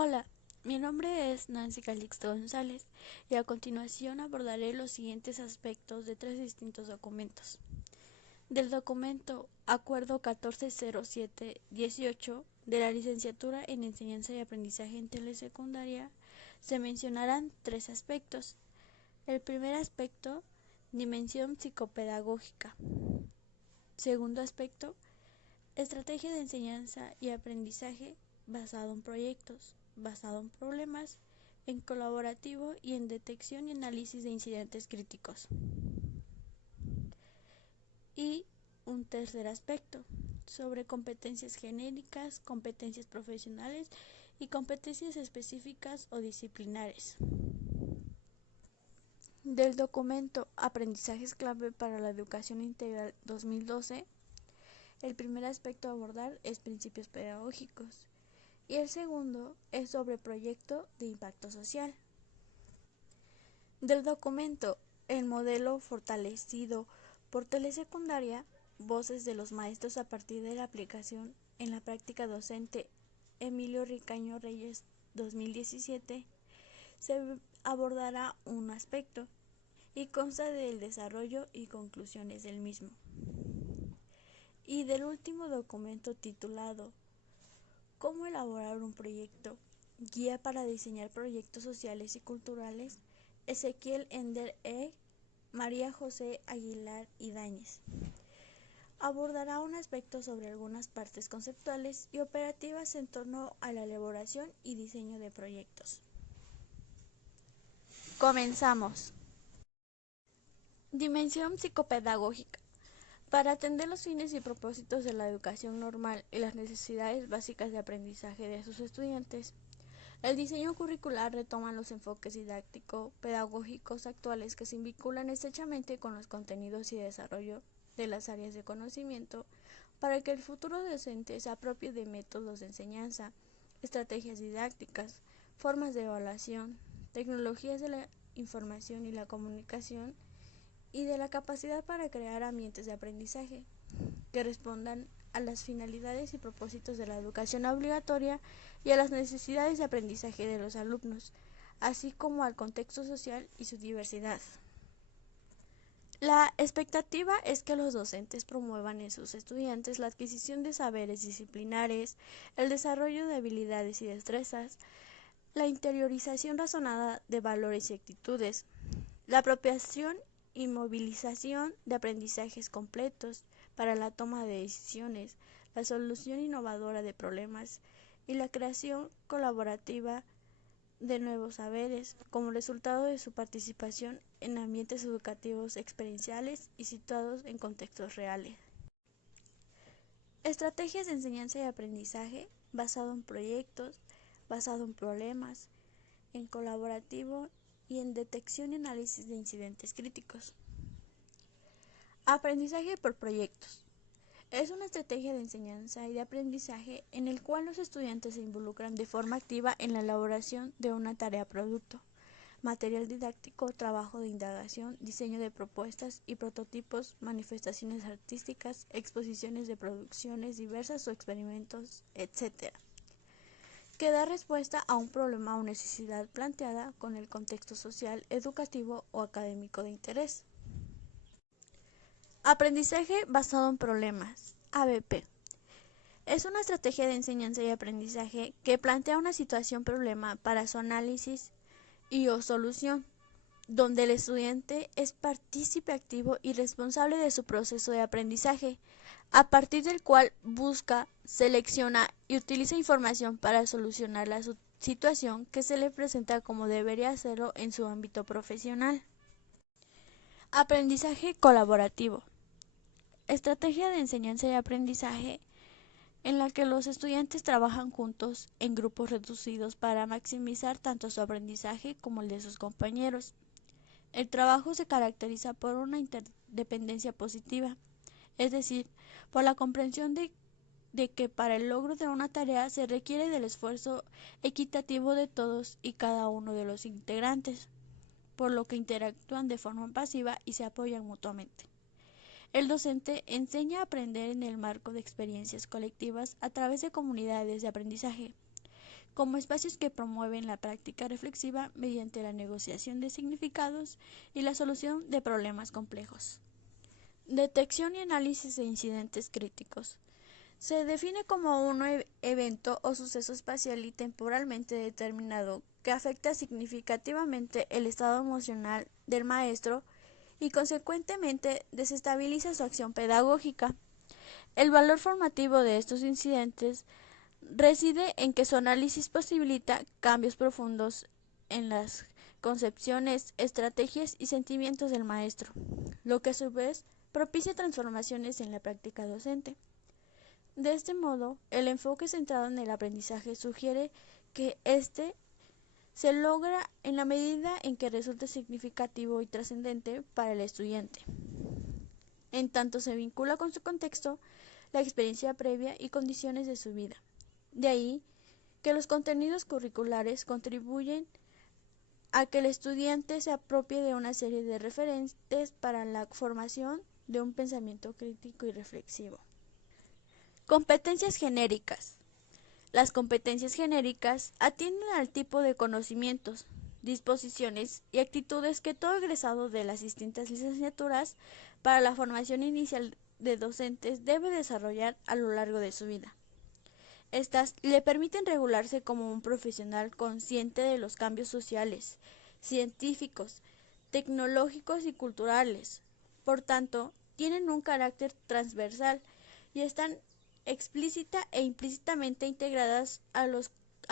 Hola, mi nombre es Nancy Calixto González y a continuación abordaré los siguientes aspectos de tres distintos documentos. Del documento Acuerdo 1407-18 de la Licenciatura en Enseñanza y Aprendizaje en Telesecundaria se mencionarán tres aspectos. El primer aspecto, dimensión psicopedagógica. Segundo aspecto, estrategia de enseñanza y aprendizaje basado en proyectos, basado en problemas, en colaborativo y en detección y análisis de incidentes críticos. Y un tercer aspecto, sobre competencias genéricas, competencias profesionales y competencias específicas o disciplinares. Del documento Aprendizajes clave para la educación integral 2012, el primer aspecto a abordar es principios pedagógicos y el segundo es sobre proyecto de impacto social. Del documento El modelo fortalecido por Telesecundaria, voces de los maestros a partir de la aplicación en la práctica docente Emilio Ricaño Reyes 2017, se abordará un aspecto y consta del desarrollo y conclusiones del mismo. Y del último documento titulado ¿Cómo elaborar un proyecto? Guía para diseñar proyectos sociales y culturales, Ezequiel Ender E. María José Aguilar Ibáñez. Abordará un aspecto sobre algunas partes conceptuales y operativas en torno a la elaboración y diseño de proyectos. Comenzamos. Dimensión psicopedagógica. Para atender los fines y propósitos de la educación normal y las necesidades básicas de aprendizaje de sus estudiantes, el diseño curricular retoma los enfoques didáctico-pedagógicos actuales que se vinculan estrechamente con los contenidos y desarrollo de las áreas de conocimiento para que el futuro docente se apropie de métodos de enseñanza, estrategias didácticas, formas de evaluación, tecnologías de la información y la comunicación y de la capacidad para crear ambientes de aprendizaje que respondan a las finalidades y propósitos de la educación obligatoria y a las necesidades de aprendizaje de los alumnos, así como al contexto social y su diversidad. La expectativa es que los docentes promuevan en sus estudiantes la adquisición de saberes disciplinares, el desarrollo de habilidades y destrezas, la interiorización razonada de valores y actitudes, la apropiación y movilización de aprendizajes completos para la toma de decisiones, la solución innovadora de problemas y la creación colaborativa de nuevos saberes como resultado de su participación en ambientes educativos experienciales y situados en contextos reales. Estrategias de enseñanza y aprendizaje basado en proyectos, basado en problemas, en colaborativo y en detección y análisis de incidentes críticos. Aprendizaje por proyectos. Es una estrategia de enseñanza y de aprendizaje en el cual los estudiantes se involucran de forma activa en la elaboración de una tarea producto, material didáctico, trabajo de indagación, diseño de propuestas y prototipos, manifestaciones artísticas, exposiciones de producciones diversas o experimentos, etc., que da respuesta a un problema o necesidad planteada con el contexto social, educativo o académico de interés. Aprendizaje basado en problemas, ABP. Es una estrategia de enseñanza y aprendizaje que plantea una situación-problema para su análisis y o solución, donde el estudiante es partícipe activo y responsable de su proceso de aprendizaje, a partir del cual busca, selecciona y utiliza información para solucionar la situación que se le presenta como debería hacerlo en su ámbito profesional. Aprendizaje colaborativo. Estrategia de enseñanza y aprendizaje en la que los estudiantes trabajan juntos en grupos reducidos para maximizar tanto su aprendizaje como el de sus compañeros. El trabajo se caracteriza por una interdependencia positiva, es decir, por la comprensión de que para el logro de una tarea se requiere del esfuerzo equitativo de todos y cada uno de los integrantes, por lo que interactúan de forma pasiva y se apoyan mutuamente. El docente enseña a aprender en el marco de experiencias colectivas a través de comunidades de aprendizaje, como espacios que promueven la práctica reflexiva mediante la negociación de significados y la solución de problemas complejos. Detección y análisis de incidentes críticos. Se define como un evento o suceso espacial y temporalmente determinado que afecta significativamente el estado emocional del maestro y consecuentemente desestabiliza su acción pedagógica. El valor formativo de estos incidentes reside en que su análisis posibilita cambios profundos en las concepciones, estrategias y sentimientos del maestro, lo que a su vez propicia transformaciones en la práctica docente. De este modo, el enfoque centrado en el aprendizaje sugiere que éste se logra en la medida en que resulte significativo y trascendente para el estudiante, en tanto se vincula con su contexto, la experiencia previa y condiciones de su vida. De ahí que los contenidos curriculares contribuyen a que el estudiante se apropie de una serie de referentes para la formación de un pensamiento crítico y reflexivo. Competencias genéricas. Las competencias genéricas atienden al tipo de conocimientos, disposiciones y actitudes que todo egresado de las distintas licenciaturas para la formación inicial de docentes debe desarrollar a lo largo de su vida. Estas le permiten regularse como un profesional consciente de los cambios sociales, científicos, tecnológicos y culturales. Por tanto, tienen un carácter transversal y están explícita e implícitamente integradas a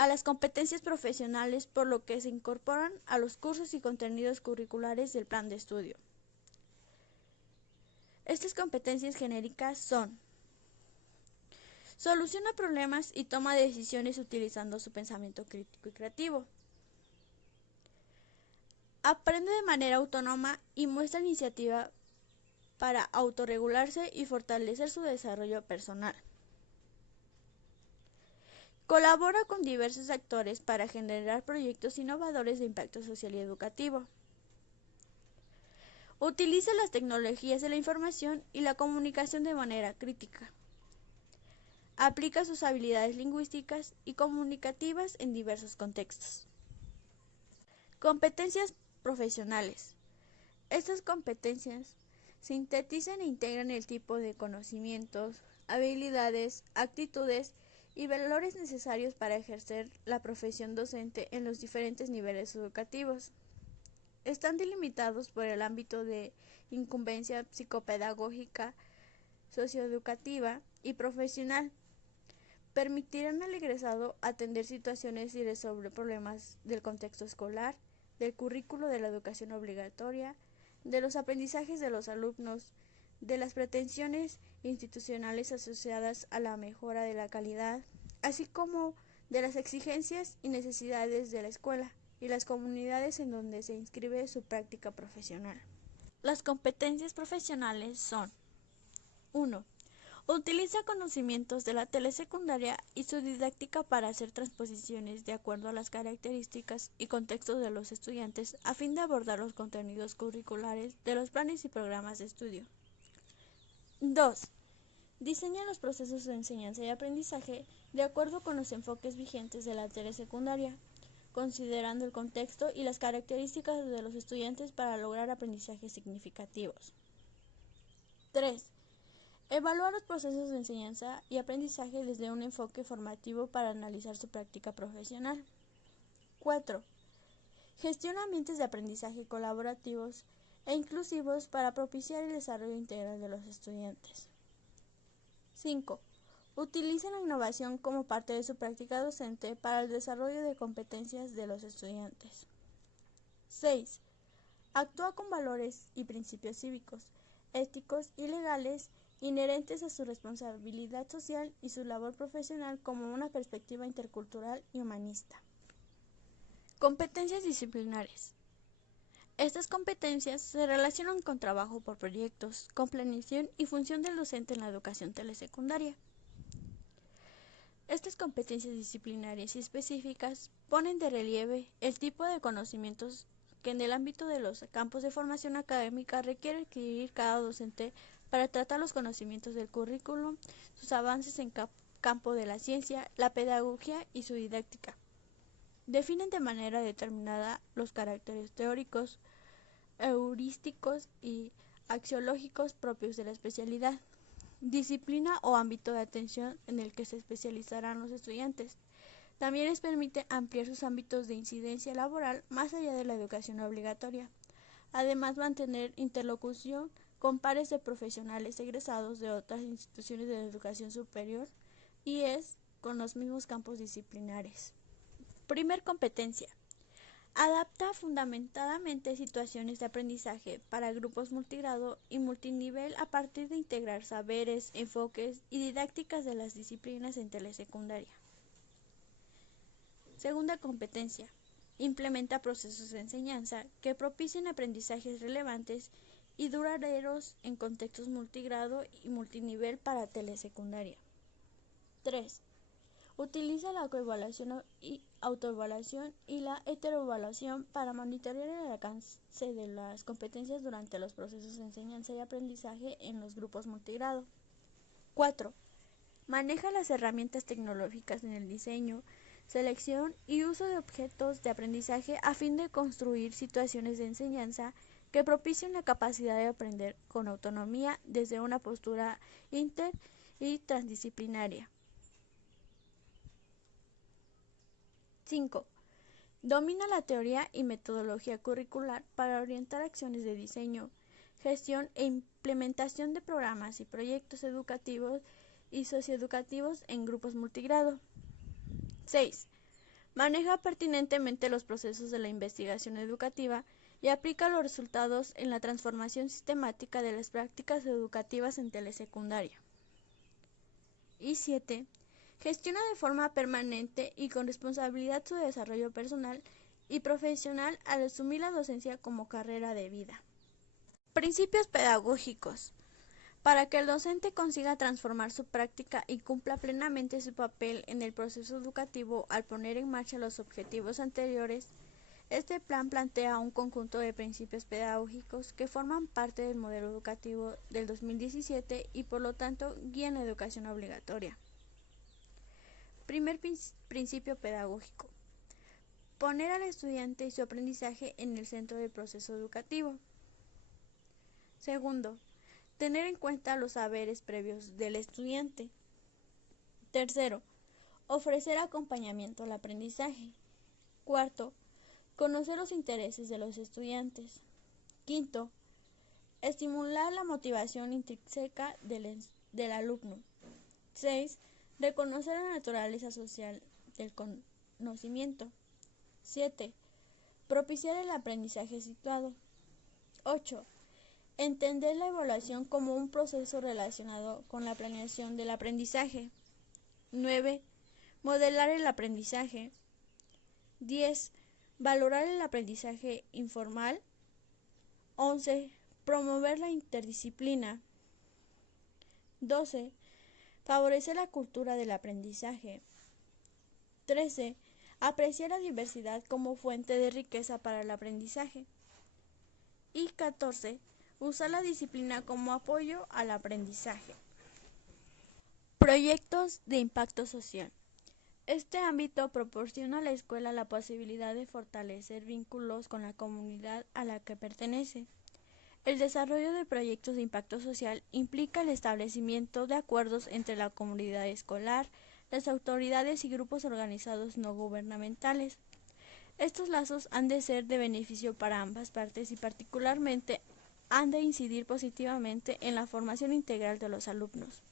las competencias profesionales, por lo que se incorporan a los cursos y contenidos curriculares del plan de estudio. Estas competencias genéricas son: soluciona problemas y toma decisiones utilizando su pensamiento crítico y creativo. Aprende de manera autónoma y muestra iniciativa para autorregularse y fortalecer su desarrollo personal. Colabora con diversos actores para generar proyectos innovadores de impacto social y educativo. Utiliza las tecnologías de la información y la comunicación de manera crítica. Aplica sus habilidades lingüísticas y comunicativas en diversos contextos. Competencias profesionales. Estas competencias sintetizan e integran el tipo de conocimientos, habilidades, actitudes y valores necesarios para ejercer la profesión docente en los diferentes niveles educativos. Están delimitados por el ámbito de incumbencia psicopedagógica, socioeducativa y profesional. Permitirán al egresado atender situaciones y resolver problemas del contexto escolar, del currículo de la educación obligatoria, de los aprendizajes de los alumnos, de las pretensiones institucionales asociadas a la mejora de la calidad, así como de las exigencias y necesidades de la escuela y las comunidades en donde se inscribe su práctica profesional. Las competencias profesionales son: 1. Utiliza conocimientos de la telesecundaria y su didáctica para hacer transposiciones de acuerdo a las características y contextos de los estudiantes a fin de abordar los contenidos curriculares de los planes y programas de estudio. 2. Diseña los procesos de enseñanza y aprendizaje de acuerdo con los enfoques vigentes de la telesecundaria, considerando el contexto y las características de los estudiantes para lograr aprendizajes significativos. 3. Evalúa los procesos de enseñanza y aprendizaje desde un enfoque formativo para analizar su práctica profesional. 4. Gestiona ambientes de aprendizaje colaborativos e inclusivos para propiciar el desarrollo integral de los estudiantes. 5. Utiliza la innovación como parte de su práctica docente para el desarrollo de competencias de los estudiantes. 6. Actúa con valores y principios cívicos, éticos y legales inherentes a su responsabilidad social y su labor profesional como una perspectiva intercultural y humanista. Competencias disciplinares. Estas competencias se relacionan con trabajo por proyectos, con planeación y función del docente en la educación telesecundaria. Estas competencias disciplinarias y específicas ponen de relieve el tipo de conocimientos que en el ámbito de los campos de formación académica requiere adquirir cada docente para tratar los conocimientos del currículum, sus avances en campo de la ciencia, la pedagogía y su didáctica. Definen de manera determinada los caracteres teóricos, heurísticos y axiológicos propios de la especialidad, disciplina o ámbito de atención en el que se especializarán los estudiantes. También les permite ampliar sus ámbitos de incidencia laboral más allá de la educación obligatoria. Además, mantener interlocución con pares de profesionales egresados de otras instituciones de educación superior y es con los mismos campos disciplinares. Primer competencia. Adapta fundamentadamente situaciones de aprendizaje para grupos multigrado y multinivel a partir de integrar saberes, enfoques y didácticas de las disciplinas en telesecundaria. Segunda competencia. Implementa procesos de enseñanza que propicien aprendizajes relevantes y duraderos en contextos multigrado y multinivel para telesecundaria. 3. Utiliza la coevaluación y autoevaluación y la heteroevaluación para monitorear el alcance de las competencias durante los procesos de enseñanza y aprendizaje en los grupos multigrado. 4. Maneja las herramientas tecnológicas en el diseño, selección y uso de objetos de aprendizaje a fin de construir situaciones de enseñanza que propicien la capacidad de aprender con autonomía desde una postura inter y transdisciplinaria. 5. Domina la teoría y metodología curricular para orientar acciones de diseño, gestión e implementación de programas y proyectos educativos y socioeducativos en grupos multigrado. 6. Maneja pertinentemente los procesos de la investigación educativa y aplica los resultados en la transformación sistemática de las prácticas educativas en telesecundaria. Y 7. Gestiona de forma permanente y con responsabilidad su desarrollo personal y profesional al asumir la docencia como carrera de vida. Principios pedagógicos. Para que el docente consiga transformar su práctica y cumpla plenamente su papel en el proceso educativo al poner en marcha los objetivos anteriores, este plan plantea un conjunto de principios pedagógicos que forman parte del modelo educativo del 2017 y por lo tanto guían la educación obligatoria. Primer principio pedagógico. Poner al estudiante y su aprendizaje en el centro del proceso educativo. Segundo, tener en cuenta los saberes previos del estudiante. Tercero, ofrecer acompañamiento al aprendizaje. Cuarto, conocer los intereses de los estudiantes. Quinto, estimular la motivación intrínseca del alumno. 6. Reconocer la naturaleza social del conocimiento. 7. Propiciar el aprendizaje situado. 8. Entender la evaluación como un proceso relacionado con la planeación del aprendizaje. 9. Modelar el aprendizaje. 10. Valorar el aprendizaje informal. 11. Promover la interdisciplina. 12. Favorecer la cultura del aprendizaje. 13. Apreciar la diversidad como fuente de riqueza para el aprendizaje. Y 14. Usar la disciplina como apoyo al aprendizaje. Proyectos de impacto social. Este ámbito proporciona a la escuela la posibilidad de fortalecer vínculos con la comunidad a la que pertenece. El desarrollo de proyectos de impacto social implica el establecimiento de acuerdos entre la comunidad escolar, las autoridades y grupos organizados no gubernamentales. Estos lazos han de ser de beneficio para ambas partes y particularmente han de incidir positivamente en la formación integral de los alumnos.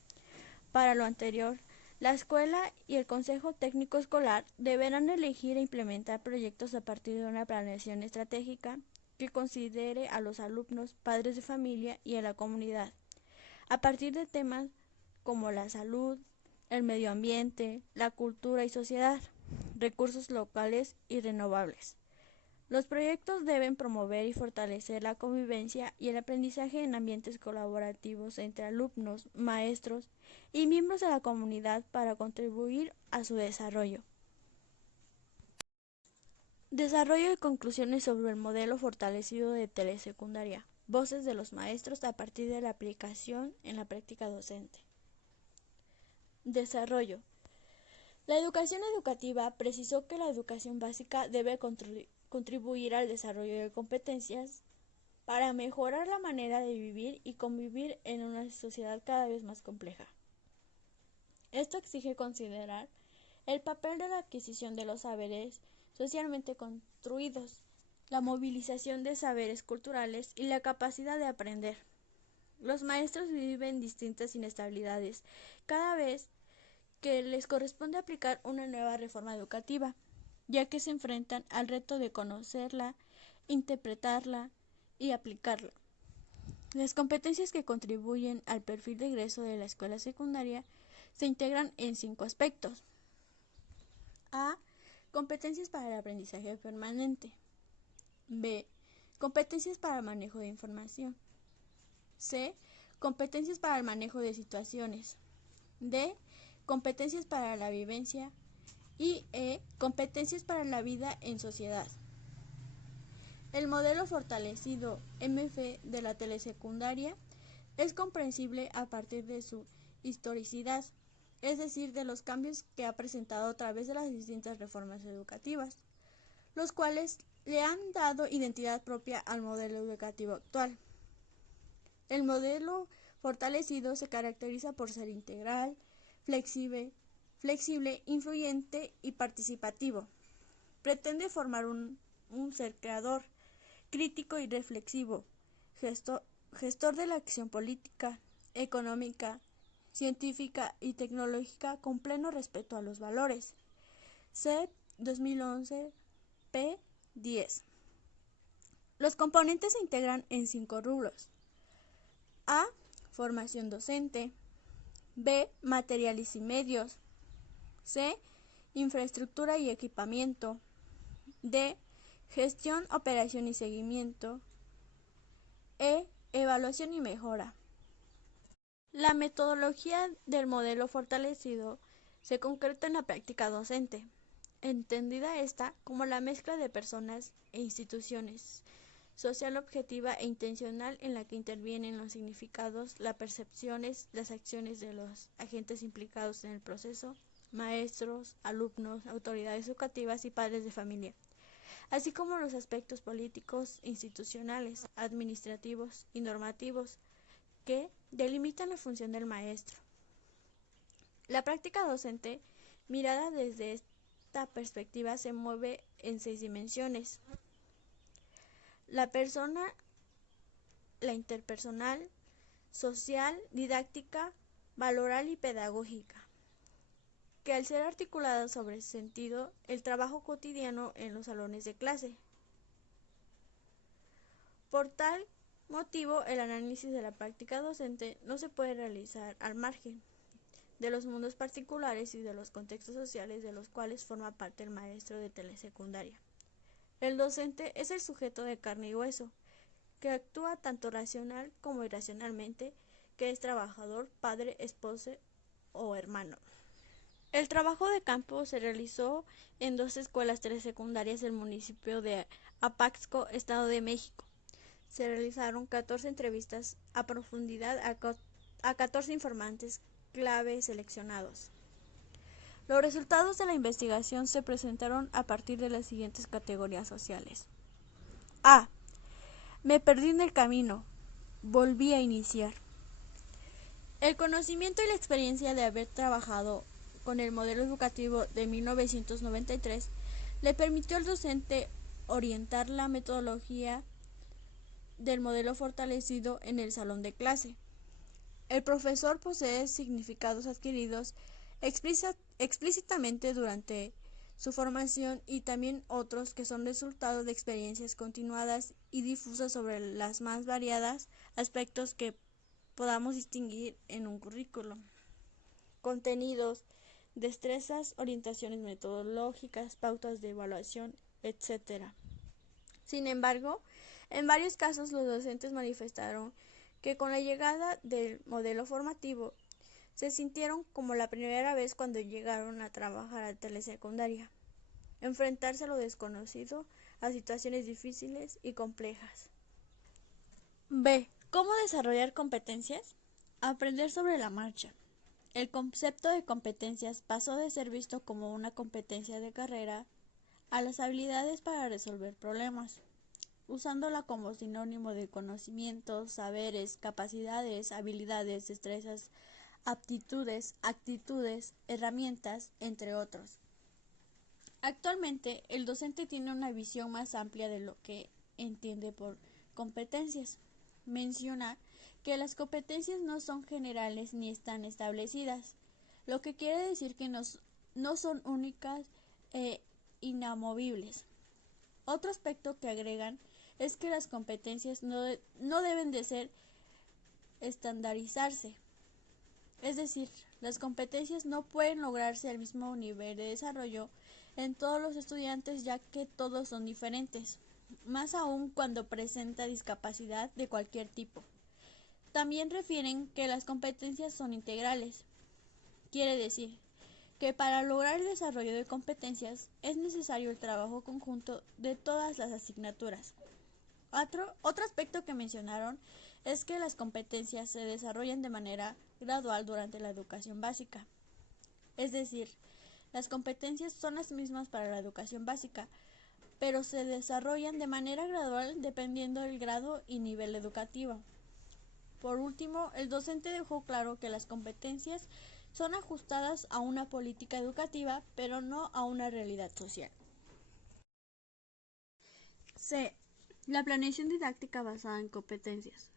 Para lo anterior, la escuela y el consejo técnico escolar deberán elegir e implementar proyectos a partir de una planeación estratégica que considere a los alumnos, padres de familia y a la comunidad, a partir de temas como la salud, el medio ambiente, la cultura y sociedad, recursos locales y renovables. Los proyectos deben promover y fortalecer la convivencia y el aprendizaje en ambientes colaborativos entre alumnos, maestros y miembros de la comunidad para contribuir a su desarrollo. Desarrollo de conclusiones sobre el modelo fortalecido de telesecundaria. Voces de los maestros a partir de la aplicación en la práctica docente. Desarrollo. La educación educativa precisó que la educación básica debe contribuir al desarrollo de competencias para mejorar la manera de vivir y convivir en una sociedad cada vez más compleja. Esto exige considerar el papel de la adquisición de los saberes socialmente construidos, la movilización de saberes culturales y la capacidad de aprender. Los maestros viven distintas inestabilidades cada vez que les corresponde aplicar una nueva reforma educativa, ya que se enfrentan al reto de conocerla, interpretarla y aplicarla. Las competencias que contribuyen al perfil de egreso de la escuela secundaria se integran en 5 aspectos. A. Competencias para el aprendizaje permanente. B. Competencias para el manejo de información. C. Competencias para el manejo de situaciones. D. Competencias para la vivencia. Y E. Competencias para la vida en sociedad. El modelo fortalecido MF de la telesecundaria es comprensible a partir de su historicidad, es decir, de los cambios que ha presentado a través de las distintas reformas educativas, los cuales le han dado identidad propia al modelo educativo actual. El modelo fortalecido se caracteriza por ser integral, flexible, influyente y participativo. Pretende formar un ser creador, crítico y reflexivo, gestor de la acción política, económica, científica y tecnológica con pleno respeto a los valores. CEP 2011 P 10. Los componentes se integran en 5 rubros. A. Formación docente. B. Materiales y medios. C. Infraestructura y equipamiento. D. Gestión, operación y seguimiento. E. Evaluación y mejora. La metodología del modelo fortalecido se concreta en la práctica docente, entendida esta como la mezcla de personas e instituciones, social objetiva e intencional en la que intervienen los significados, las percepciones, las acciones de los agentes implicados en el proceso, maestros, alumnos, autoridades educativas y padres de familia, así como los aspectos políticos, institucionales, administrativos y normativos que delimitan la función del maestro. La práctica docente, mirada desde esta perspectiva, se mueve en 6 dimensiones: la persona, la interpersonal, social, didáctica, valoral y pedagógica, que al ser articulada sobre sentido, el trabajo cotidiano en los salones de clase. Por tal motivo, el análisis de la práctica docente no se puede realizar al margen de los mundos particulares y de los contextos sociales de los cuales forma parte el maestro de telesecundaria. El docente es el sujeto de carne y hueso, que actúa tanto racional como irracionalmente, que es trabajador, padre, esposo o hermano. El trabajo de campo se realizó en 2 escuelas telesecundarias del municipio de Apaxco, Estado de México. Se realizaron 14 entrevistas a profundidad a 14 informantes clave seleccionados. Los resultados de la investigación se presentaron a partir de las siguientes categorías sociales. A. Me perdí en el camino. Volví a iniciar. El conocimiento y la experiencia de haber trabajado con el modelo educativo de 1993 le permitió al docente orientar la metodología del modelo fortalecido en el salón de clase. El profesor posee significados adquiridos explícitamente durante su formación y también otros que son resultado de experiencias continuadas y difusas sobre las más variadas aspectos que podamos distinguir en un currículo. Contenidos, destrezas, orientaciones metodológicas, pautas de evaluación, etc. Sin embargo, en varios casos los docentes manifestaron que con la llegada del modelo formativo se sintieron como la primera vez cuando llegaron a trabajar a telesecundaria, enfrentarse a lo desconocido, a situaciones difíciles y complejas. B. ¿Cómo desarrollar competencias? Aprender sobre la marcha. el concepto de competencias pasó de ser visto como una competencia de carrera a las habilidades para resolver problemas, usándola como sinónimo de conocimientos, saberes, capacidades, habilidades, destrezas, aptitudes, actitudes, herramientas, entre otros. Actualmente, el docente tiene una visión más amplia de lo que entiende por competencias. Menciona que las competencias no son generales ni están establecidas, lo que quiere decir que no son únicas e inamovibles. Otro aspecto que agregan es que las competencias no deben de ser estandarizarse, es decir, las competencias no pueden lograrse al mismo nivel de desarrollo en todos los estudiantes ya que todos son diferentes, más aún cuando presenta discapacidad de cualquier tipo. También refieren que las competencias son integrales, quiere decir que para lograr el desarrollo de competencias es necesario el trabajo conjunto de todas las asignaturas. Otro aspecto que mencionaron es que las competencias se desarrollan de manera gradual durante la educación básica. Es decir, las competencias son las mismas para la educación básica, pero se desarrollan de manera gradual dependiendo del grado y nivel educativo. Por último, el docente dejó claro que las competencias son ajustadas a una política educativa, pero no a una realidad social. C. La planeación didáctica basada en competencias.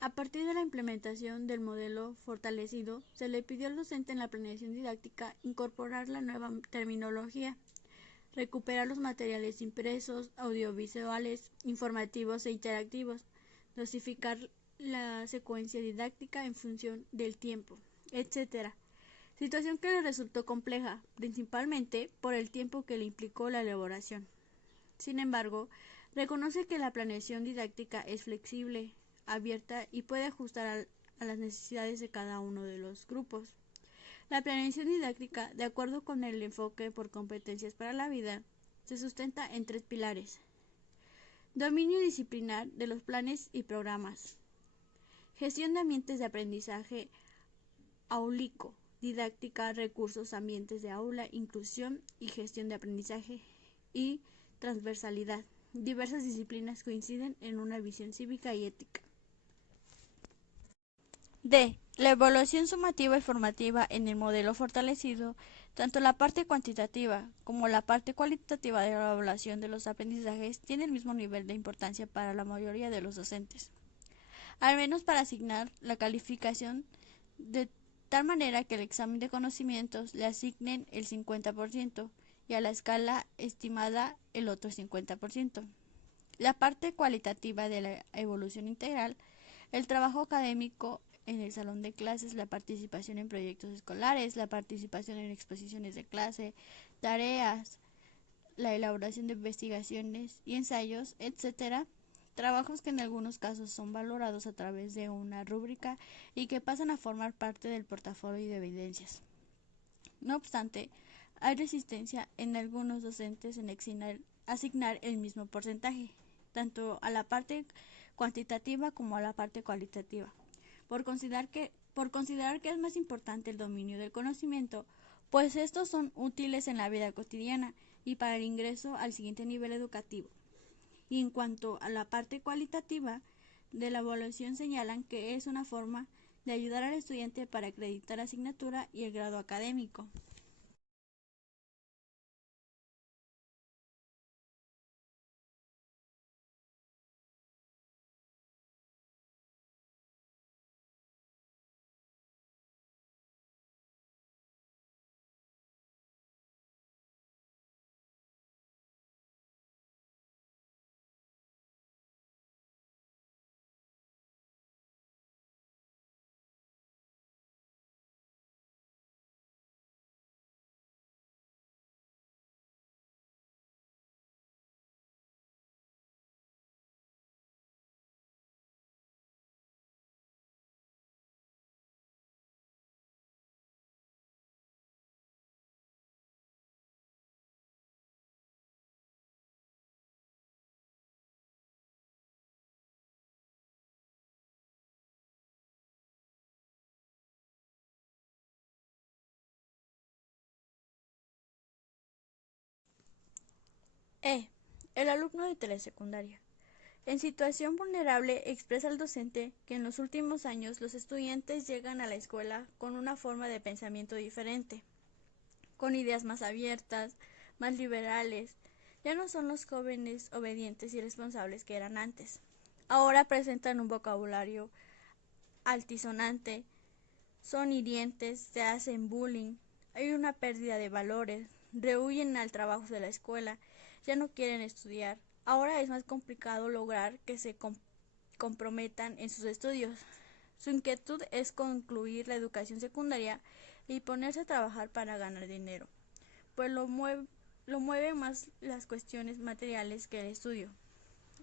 A partir de la implementación del modelo fortalecido, se le pidió al docente en la planeación didáctica incorporar la nueva terminología, recuperar los materiales impresos, audiovisuales, informativos e interactivos, dosificar la secuencia didáctica en función del tiempo, etc. Situación que le resultó compleja, principalmente por el tiempo que le implicó la elaboración. Sin embargo, reconoce que la planeación didáctica es flexible, abierta y puede ajustar a las necesidades de cada uno de los grupos. La planeación didáctica, de acuerdo con el enfoque por competencias para la vida, se sustenta en 3 pilares. Dominio disciplinar de los planes y programas. Gestión de ambientes de aprendizaje aulico, didáctica, recursos, ambientes de aula, inclusión y gestión de aprendizaje. Y transversalidad. Diversas disciplinas coinciden en una visión cívica y ética. D. La evaluación sumativa y formativa en el modelo fortalecido, tanto la parte cuantitativa como la parte cualitativa de la evaluación de los aprendizajes tiene el mismo nivel de importancia para la mayoría de los docentes, al menos para asignar la calificación de tal manera que el examen de conocimientos le asignen el 50% y a la escala estimada el otro 50%. La parte cualitativa de la evolución integral, el trabajo académico en el salón de clases, la participación en proyectos escolares, la participación en exposiciones de clase, tareas, la elaboración de investigaciones y ensayos, etc. Trabajos que en algunos casos son valorados a través de una rúbrica y que pasan a formar parte del portafolio de evidencias. No obstante, hay resistencia en algunos docentes en asignar el mismo porcentaje, tanto a la parte cuantitativa como a la parte cualitativa, por considerar que es más importante el dominio del conocimiento, pues estos son útiles en la vida cotidiana y para el ingreso al siguiente nivel educativo. Y en cuanto a la parte cualitativa de la evaluación señalan que es una forma de ayudar al estudiante para acreditar la asignatura y el grado académico. E. El alumno de telesecundaria. En situación vulnerable expresa el docente que en los últimos años los estudiantes llegan a la escuela con una forma de pensamiento diferente, con ideas más abiertas, más liberales. Ya no son los jóvenes obedientes y responsables que eran antes. Ahora presentan un vocabulario altisonante, son hirientes, se hacen bullying, hay una pérdida de valores, rehuyen al trabajo de la escuela, ya no quieren estudiar. Ahora es más complicado lograr que se comprometan en sus estudios. Su inquietud es concluir la educación secundaria y ponerse a trabajar para ganar dinero, pues lo mueven más las cuestiones materiales que el estudio.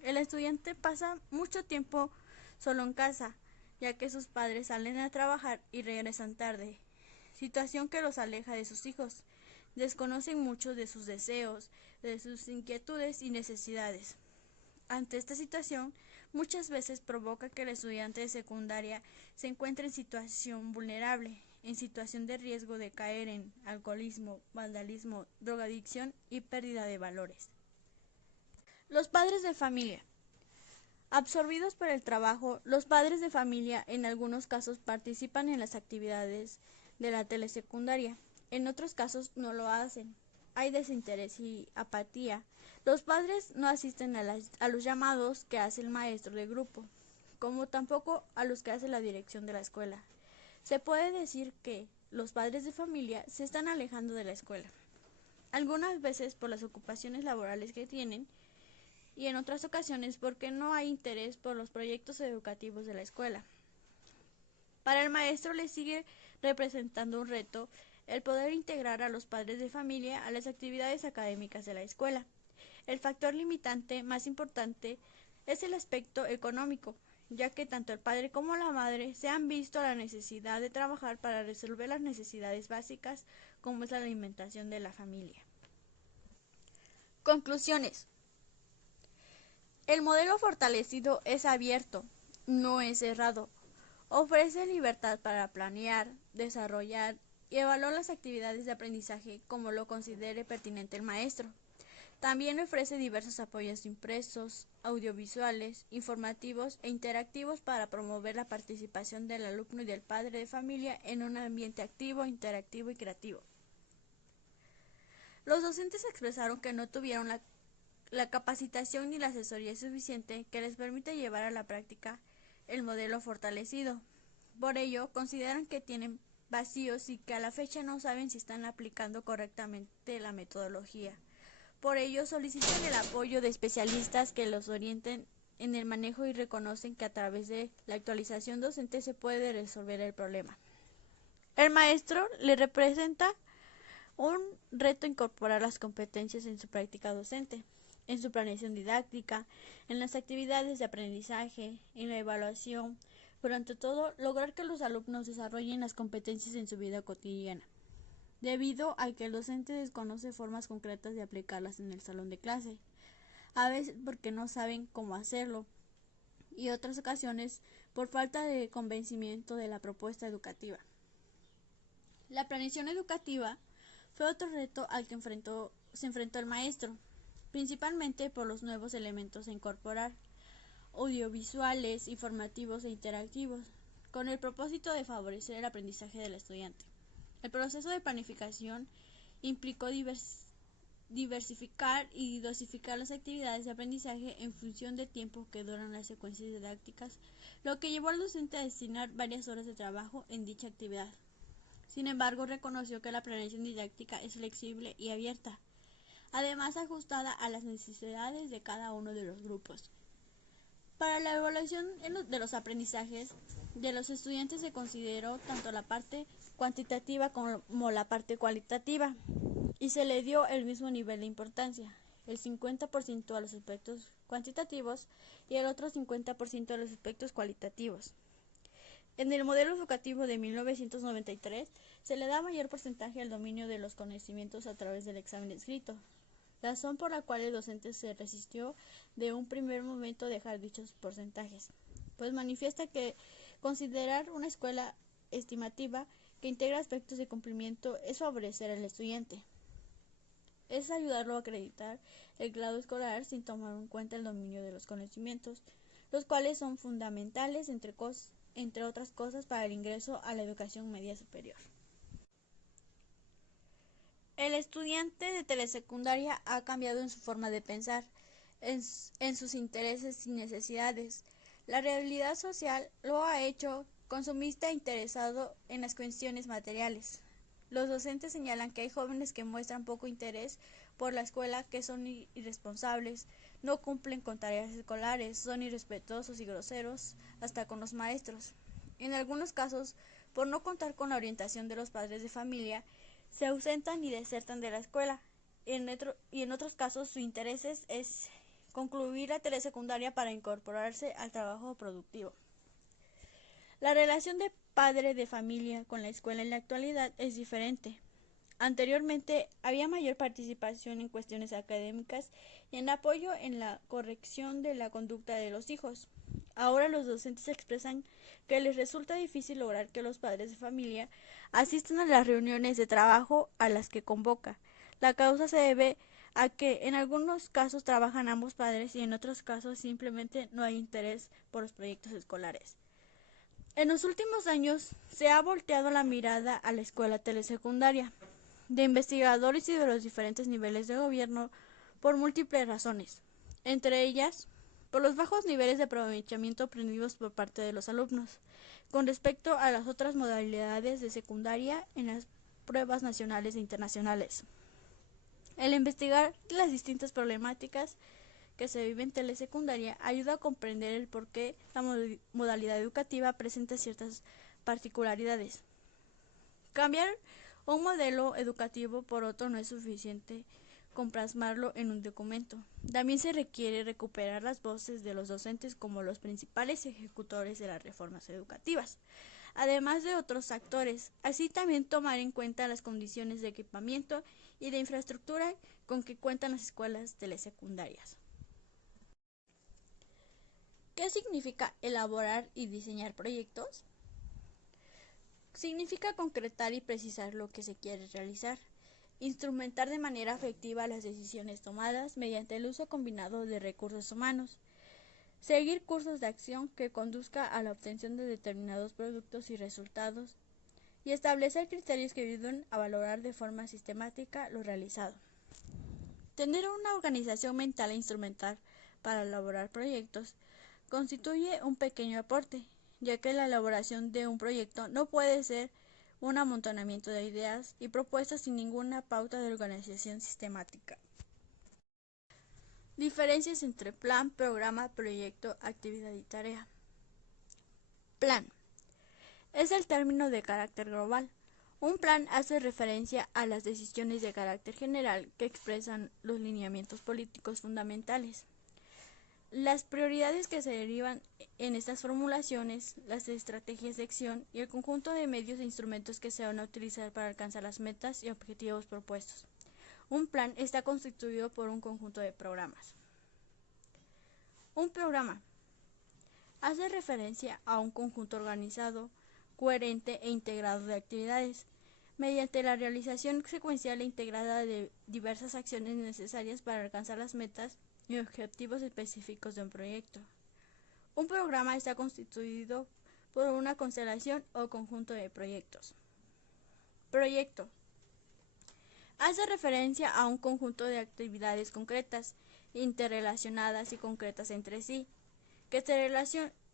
El estudiante pasa mucho tiempo solo en casa, ya que sus padres salen a trabajar y regresan tarde, situación que los aleja de sus hijos. Desconocen mucho de sus deseos, de sus inquietudes y necesidades. Ante esta situación, muchas veces provoca que el estudiante de secundaria se encuentre en situación vulnerable, en situación de riesgo de caer en alcoholismo, vandalismo, drogadicción y pérdida de valores. Los padres de familia. Absorbidos por el trabajo, los padres de familia en algunos casos participan en las actividades de la telesecundaria, en otros casos no lo hacen. Hay desinterés y apatía. Los padres no asisten a los llamados que hace el maestro de grupo, como tampoco a los que hace la dirección de la escuela. Se puede decir que los padres de familia se están alejando de la escuela, algunas veces por las ocupaciones laborales que tienen, y en otras ocasiones porque no hay interés por los proyectos educativos de la escuela. Para el maestro le sigue representando un reto el poder integrar a los padres de familia a las actividades académicas de la escuela. El factor limitante más importante es el aspecto económico, ya que tanto el padre como la madre se han visto la necesidad de trabajar para resolver las necesidades básicas como es la alimentación de la familia. Conclusiones. El modelo fortalecido es abierto, no es cerrado. Ofrece libertad para planear, desarrollar y evaluar las actividades de aprendizaje como lo considere pertinente el maestro. También ofrece diversos apoyos impresos, audiovisuales, informativos e interactivos para promover la participación del alumno y del padre de familia en un ambiente activo, interactivo y creativo. Los docentes expresaron que no tuvieron la capacitación ni la asesoría suficiente que les permite llevar a la práctica el modelo fortalecido. Por ello, consideran que tienen vacíos y que a la fecha no saben si están aplicando correctamente la metodología. Por ello, solicitan el apoyo de especialistas que los orienten en el manejo y reconocen que a través de la actualización docente se puede resolver el problema. El maestro le representa un reto incorporar las competencias en su práctica docente, en su planeación didáctica, en las actividades de aprendizaje, en la evaluación, pero ante todo lograr que los alumnos desarrollen las competencias en su vida cotidiana, debido a que el docente desconoce formas concretas de aplicarlas en el salón de clase, a veces porque no saben cómo hacerlo, y otras ocasiones por falta de convencimiento de la propuesta educativa. La planeación educativa fue otro reto al que se enfrentó el maestro, principalmente por los nuevos elementos a incorporar, audiovisuales, informativos e interactivos, con el propósito de favorecer el aprendizaje del estudiante. El proceso de planificación implicó diversificar y dosificar las actividades de aprendizaje en función del tiempo que duran las secuencias didácticas, lo que llevó al docente a destinar varias horas de trabajo en dicha actividad. Sin embargo, reconoció que la planeación didáctica es flexible y abierta, además ajustada a las necesidades de cada uno de los grupos. Para la evaluación de los aprendizajes de los estudiantes se consideró tanto la parte cuantitativa como la parte cualitativa y se le dio el mismo nivel de importancia, el 50% a los aspectos cuantitativos y el otro 50% a los aspectos cualitativos. En el modelo educativo de 1993 se le da mayor porcentaje al dominio de los conocimientos a través del examen escrito, razón por la cual el docente se resistió de un primer momento a dejar dichos porcentajes, pues manifiesta que considerar una escuela estimativa que integra aspectos de cumplimiento es favorecer al estudiante. es ayudarlo a acreditar el grado escolar sin tomar en cuenta el dominio de los conocimientos, los cuales son fundamentales entre otras cosas para el ingreso a la educación media superior. El estudiante de telesecundaria ha cambiado en su forma de pensar, en sus intereses y necesidades. La realidad social lo ha hecho consumista e interesado en las cuestiones materiales. Los docentes señalan que hay jóvenes que muestran poco interés por la escuela, que son irresponsables, no cumplen con tareas escolares, son irrespetuosos y groseros hasta con los maestros. En algunos casos, por no contar con la orientación de los padres de familia, se ausentan y desertan de la escuela. Y en otros casos su interés es concluir la telesecundaria para incorporarse al trabajo productivo. La relación de padre de familia con la escuela en la actualidad es diferente. Anteriormente había mayor participación en cuestiones académicas y en apoyo en la corrección de la conducta de los hijos. Ahora los docentes expresan que les resulta difícil lograr que los padres de familia asistan a las reuniones de trabajo a las que convoca. La causa se debe a que en algunos casos trabajan ambos padres y en otros casos simplemente no hay interés por los proyectos escolares. En los últimos años se ha volteado la mirada a la escuela telesecundaria de investigadores y de los diferentes niveles de gobierno por múltiples razones, entre ellas por los bajos niveles de aprovechamiento aprendidos por parte de los alumnos, con respecto a las otras modalidades de secundaria en las pruebas nacionales e internacionales. El investigar las distintas problemáticas que se vive en telesecundaria ayuda a comprender el por qué la modalidad educativa presenta ciertas particularidades. Cambiar un modelo educativo por otro no es suficiente con plasmarlo en un documento. También se requiere recuperar las voces de los docentes como los principales ejecutores de las reformas educativas, además de otros actores. Así también tomar en cuenta las condiciones de equipamiento y de infraestructura con que cuentan las escuelas telesecundarias. ¿Qué significa elaborar y diseñar proyectos? Significa concretar y precisar lo que se quiere realizar, instrumentar de manera efectiva las decisiones tomadas mediante el uso combinado de recursos humanos, seguir cursos de acción que conduzca a la obtención de determinados productos y resultados, y establecer criterios que ayuden a valorar de forma sistemática lo realizado. Tener una organización mental e instrumental para elaborar proyectos constituye un pequeño aporte, ya que la elaboración de un proyecto no puede ser un amontonamiento de ideas y propuestas sin ninguna pauta de organización sistemática. Diferencias entre plan, programa, proyecto, actividad y tarea. Plan. Es el término de carácter global. Un plan hace referencia a las decisiones de carácter general que expresan los lineamientos políticos fundamentales. Las prioridades que se derivan en estas formulaciones, las estrategias de acción y el conjunto de medios e instrumentos que se van a utilizar para alcanzar las metas y objetivos propuestos. Un plan está constituido por un conjunto de programas. Un programa hace referencia a un conjunto organizado, coherente e integrado de actividades, mediante la realización secuencial e integrada de diversas acciones necesarias para alcanzar las metas y objetivos específicos de un proyecto. Un programa está constituido por una constelación o conjunto de proyectos. Proyecto. Hace referencia a un conjunto de actividades concretas, interrelacionadas y concretas entre sí, que se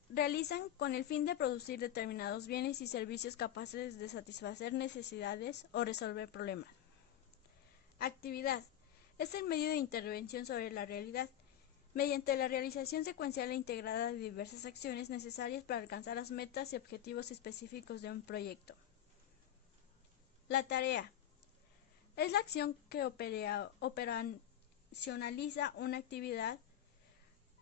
realizan con el fin de producir determinados bienes y servicios capaces de satisfacer necesidades o resolver problemas. Actividad. Es el medio de intervención sobre la realidad, mediante la realización secuencial e integrada de diversas acciones necesarias para alcanzar las metas y objetivos específicos de un proyecto. La tarea. Es la acción que operacionaliza una actividad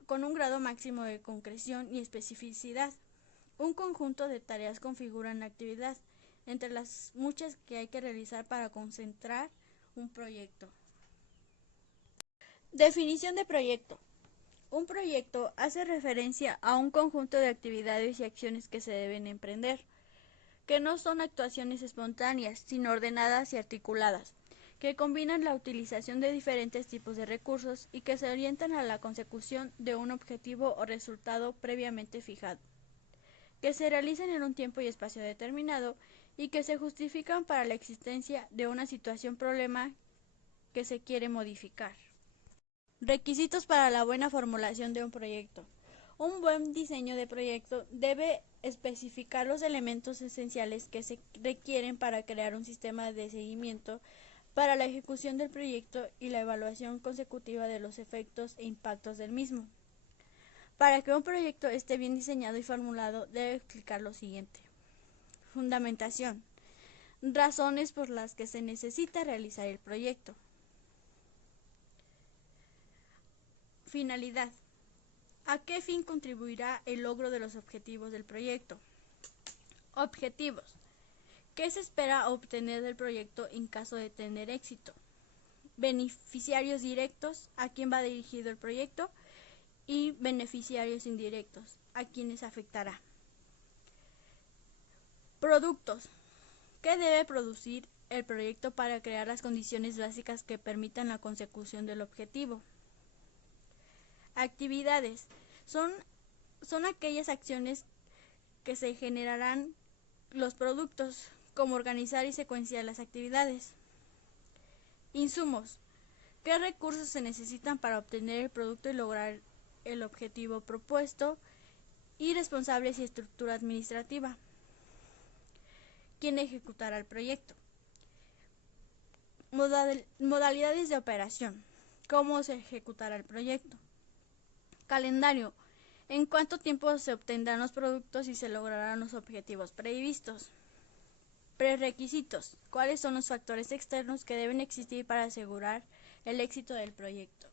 con un grado máximo de concreción y especificidad. Un conjunto de tareas configuran la actividad, entre las muchas que hay que realizar para concentrar un proyecto. Definición de proyecto. Un proyecto hace referencia a un conjunto de actividades y acciones que se deben emprender, que no son actuaciones espontáneas, sino ordenadas y articuladas, que combinan la utilización de diferentes tipos de recursos y que se orientan a la consecución de un objetivo o resultado previamente fijado, que se realizan en un tiempo y espacio determinado y que se justifican para la existencia de una situación-problema que se quiere modificar. Requisitos para la buena formulación de un proyecto. Un buen diseño de proyecto debe especificar los elementos esenciales que se requieren para crear un sistema de seguimiento para la ejecución del proyecto y la evaluación consecutiva de los efectos e impactos del mismo. Para que un proyecto esté bien diseñado y formulado, debe explicar lo siguiente. Fundamentación. Razones por las que se necesita realizar el proyecto. Finalidad. ¿A qué fin contribuirá el logro de los objetivos del proyecto? Objetivos. ¿Qué se espera obtener del proyecto en caso de tener éxito? Beneficiarios directos, ¿a quién va dirigido el proyecto? Y beneficiarios indirectos, ¿a quienes afectará? Productos. ¿Qué debe producir el proyecto para crear las condiciones básicas que permitan la consecución del objetivo? Actividades. Son aquellas acciones que se generarán los productos, como organizar y secuenciar las actividades. Insumos. ¿Qué recursos se necesitan para obtener el producto y lograr el objetivo propuesto? Y responsables y estructura administrativa. ¿Quién ejecutará el proyecto? Modalidades de operación. ¿Cómo se ejecutará el proyecto? Calendario. ¿En cuánto tiempo se obtendrán los productos y se lograrán los objetivos previstos? Prerequisitos. ¿Cuáles son los factores externos que deben existir para asegurar el éxito del proyecto?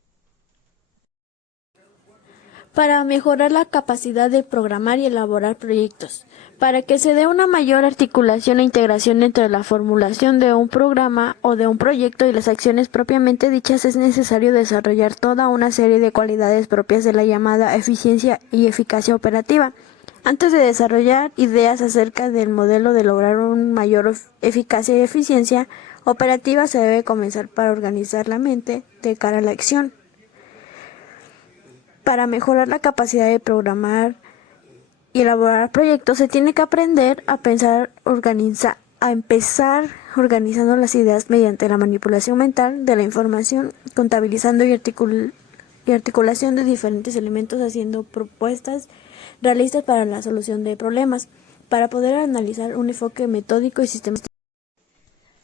Para mejorar la capacidad de programar y elaborar proyectos, para que se dé una mayor articulación e integración entre la formulación de un programa o de un proyecto y las acciones propiamente dichas, es necesario desarrollar toda una serie de cualidades propias de la llamada eficiencia y eficacia operativa. Antes de desarrollar ideas acerca del modelo de lograr una mayor eficacia y eficiencia operativa, se debe comenzar por organizar la mente de cara a la acción. Para mejorar la capacidad de programar y elaborar proyectos, se tiene que aprender a pensar, a empezar organizando las ideas mediante la manipulación mental de la información, contabilizando y articulación de diferentes elementos, haciendo propuestas realistas para la solución de problemas, para poder analizar un enfoque metódico y sistemático.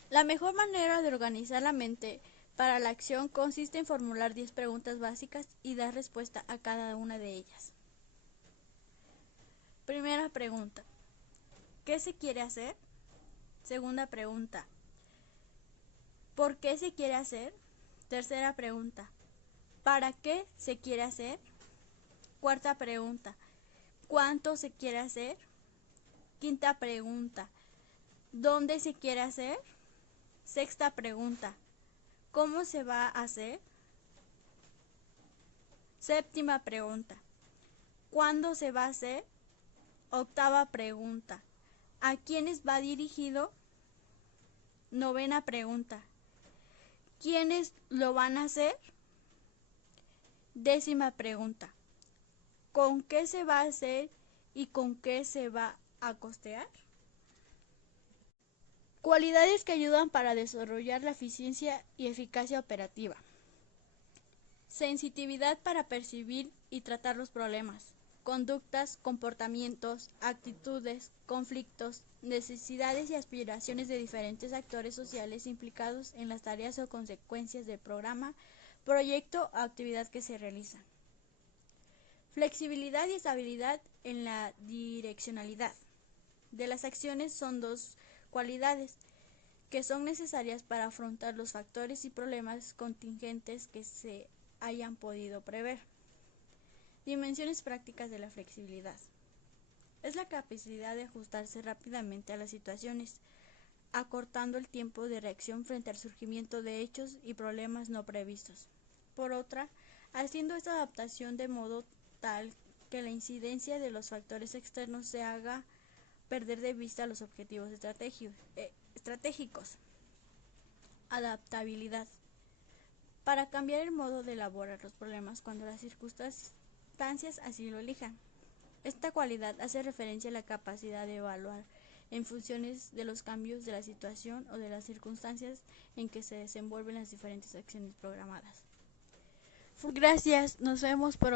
La mejor manera de organizar la mente para la acción consiste en formular 10 preguntas básicas y dar respuesta a cada una de ellas. Primera pregunta. ¿Qué se quiere hacer? Segunda pregunta. ¿Por qué se quiere hacer? Tercera pregunta. ¿Para qué se quiere hacer? Cuarta pregunta. ¿Cuánto se quiere hacer? Quinta pregunta. ¿Dónde se quiere hacer? Sexta pregunta. ¿Cómo se va a hacer? Séptima pregunta. ¿Cuándo se va a hacer? Octava pregunta. ¿A quiénes va dirigido? Novena pregunta. ¿Quiénes lo van a hacer? Décima pregunta. ¿Con qué se va a hacer y con qué se va a costear? Cualidades que ayudan para desarrollar la eficiencia y eficacia operativa. Sensitividad para percibir y tratar los problemas. Conductas, comportamientos, actitudes, conflictos, necesidades y aspiraciones de diferentes actores sociales implicados en las tareas o consecuencias del programa, proyecto o actividad que se realiza. Flexibilidad y estabilidad en la direccionalidad de las acciones son dos cualidades que son necesarias para afrontar los factores y problemas contingentes que se hayan podido prever. Dimensiones prácticas de la flexibilidad. Es la capacidad de ajustarse rápidamente a las situaciones, acortando el tiempo de reacción frente al surgimiento de hechos y problemas no previstos. Por otra, haciendo esta adaptación de modo tal que la incidencia de los factores externos se haga perder de vista los objetivos estratégicos. adaptabilidad, para cambiar el modo de elaborar los problemas cuando las circunstancias así lo elijan. Esta cualidad hace referencia a la capacidad de evaluar en funciones de los cambios de la situación o de las circunstancias en que se desenvuelven las diferentes acciones programadas. Gracias, nos vemos pronto.